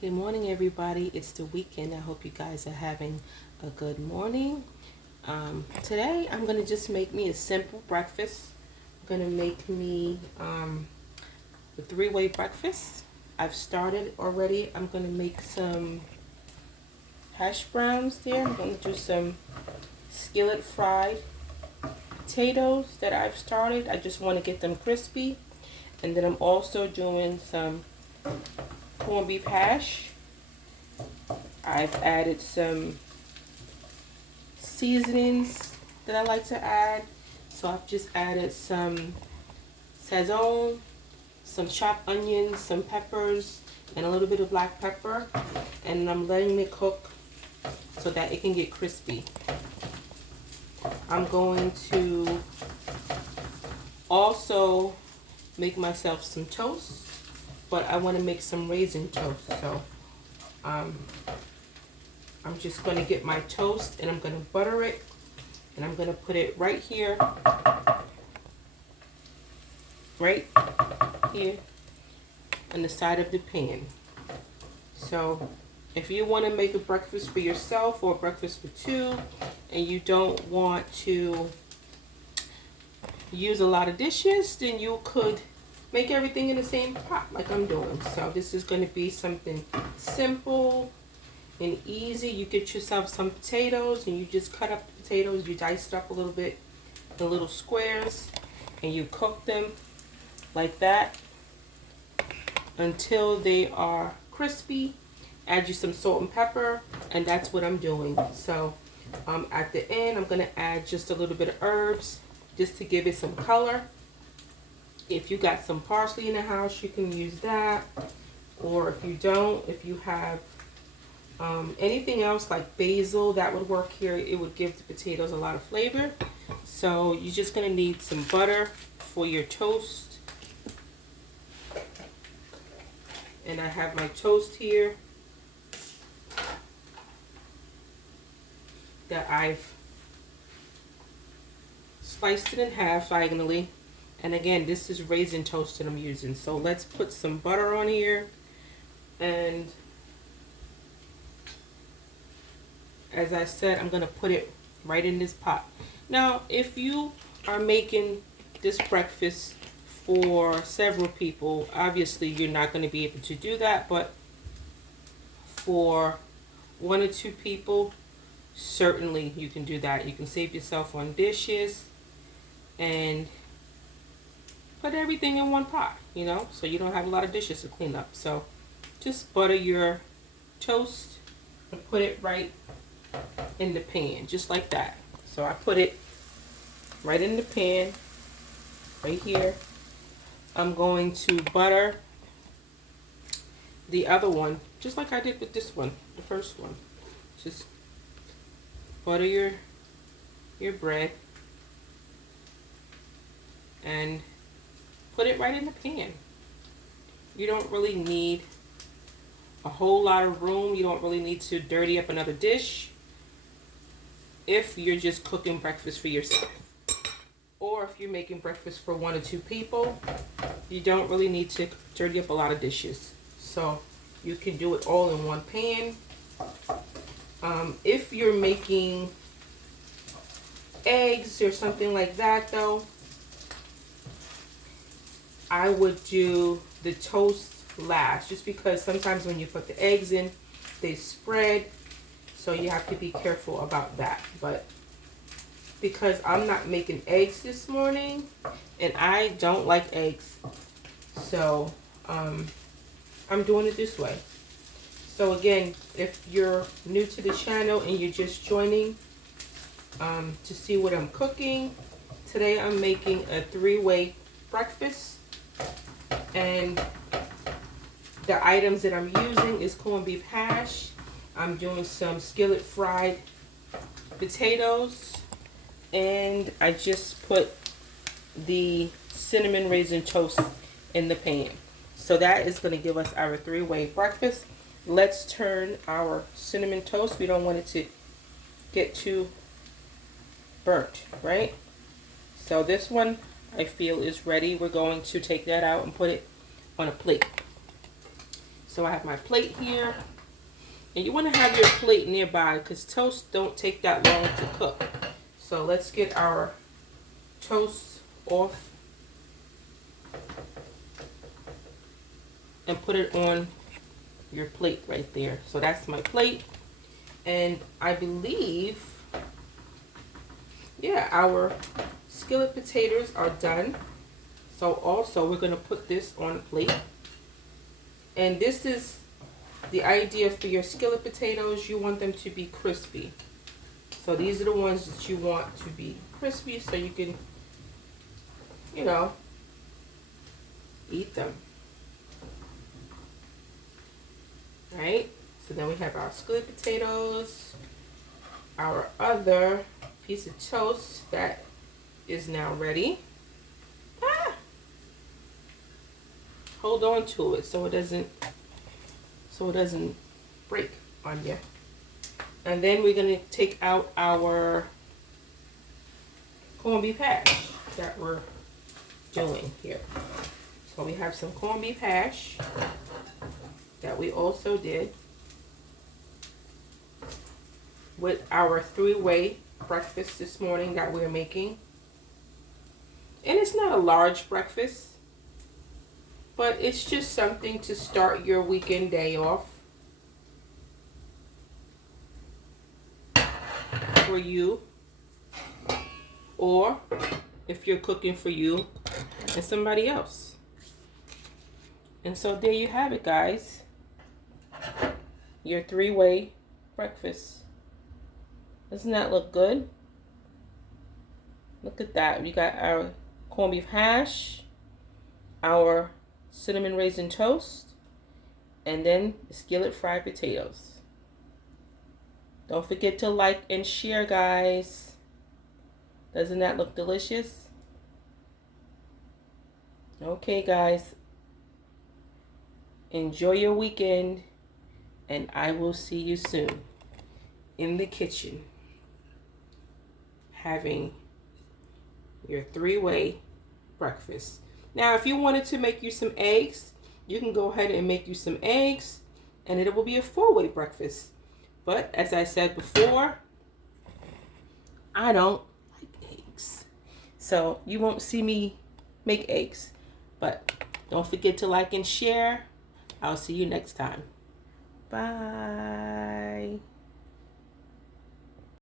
Good morning, everybody. It's the weekend. I hope you guys are having a good morning. Today, I'm going to just make me a simple breakfast. I'm going to make me a three-way breakfast. I've started already. I'm going to make some hash browns there. I'm going to do some skillet fried potatoes that I've started. I just want to get them crispy. And then I'm also doing some corned beef hash. I've added some seasonings that I like to add. So I've just added some sazon, some chopped onions, some peppers, and a little bit of black pepper. And I'm letting it cook so that it can get crispy. I'm going to also make myself some toast, but I want to make some raisin toast. So I'm just going to get my toast and I'm going to butter it, and I'm going to put it right here on the side of the pan. So if you want to make a breakfast for yourself or a breakfast for two and you don't want to use a lot of dishes, then you could make everything in the same pot like I'm doing. So this is going to be something simple and easy. You get yourself some potatoes and you just cut up the potatoes, you dice it up a little bit in little squares, and you cook them like that until they are crispy. Add you some salt and pepper, and that's what I'm doing. So at the end, I'm going to add just a little bit of herbs just to give it some color. If you got some parsley in the house, you can use that. Or if you don't, if you have anything else like basil, that would work here. It would give the potatoes a lot of flavor. So you're just going to need some butter for your toast. And I have my toast here that I've sliced it in half diagonally. And again, this is raisin toast that I'm using. So let's put some butter on here. And as I said, I'm going to put it right in this pot. Now, if you are making this breakfast for several people, obviously you're not going to be able to do that. But for one or two people, certainly you can do that. You can save yourself on dishes and put everything in one pot, you know, so you don't have a lot of dishes to clean up. So just butter your toast and put it right in the pan, just like that. So I put it right in the pan, right here. I'm going to butter the other one, just like I did with this one, the first one. Just butter your bread and put it right in the pan. You don't really need a whole lot of room. You don't really need to dirty up another dish if you're just cooking breakfast for yourself. Or if you're making breakfast for one or two people, you don't really need to dirty up a lot of dishes. So you can do it all in one pan. If you're making eggs or something like that though, I would do the toast last, just because sometimes when you put the eggs in, they spread, so you have to be careful about that. But because I'm not making eggs this morning, and I don't like eggs, so I'm doing it this way. So again, if you're new to the channel and you're just joining to see what I'm cooking, today I'm making a three-way breakfast. And the items that I'm using is corned beef hash. I'm doing some skillet fried potatoes. And I just put the cinnamon raisin toast in the pan. So that is going to give us our three-way breakfast. Let's turn our cinnamon toast. We don't want it to get too burnt, right? So this one I feel is ready. We're going to take that out and put it on a plate. So I have my plate here. And you want to have your plate nearby because toast don't take that long to cook. So let's get our toast off and put it on your plate right there. So that's my plate. And I believe, yeah, our skillet potatoes are done. So also we're going to put this on a plate. And this is the idea for your skillet potatoes. You want them to be crispy. So these are the ones that you want to be crispy so you can, you know, eat them. Right? So then we have our skillet potatoes, our other piece of toast that is now ready. Hold on to it so it doesn't break on you. And then we're going to take out our corned beef hash that we're doing here. So we have some corned beef hash that we also did with our three-way breakfast this morning that we're making. And it's not a large breakfast, but it's just something to start your weekend day off for you, or if you're cooking for you and somebody else. And so there you have it, guys. Your three-way breakfast. Doesn't that look good? Look at that. We got our corned beef hash, our cinnamon raisin toast, and then the skillet fried potatoes. Don't forget to like and share, guys. Doesn't that look delicious? Okay, guys. Enjoy your weekend, and I will see you soon in the kitchen having your three-way breakfast. Now, if you wanted to make you some eggs, you can go ahead and make you some eggs, and it will be a four-way breakfast. But as I said before, I don't like eggs. So you won't see me make eggs. But don't forget to like and share. I'll see you next time. Bye.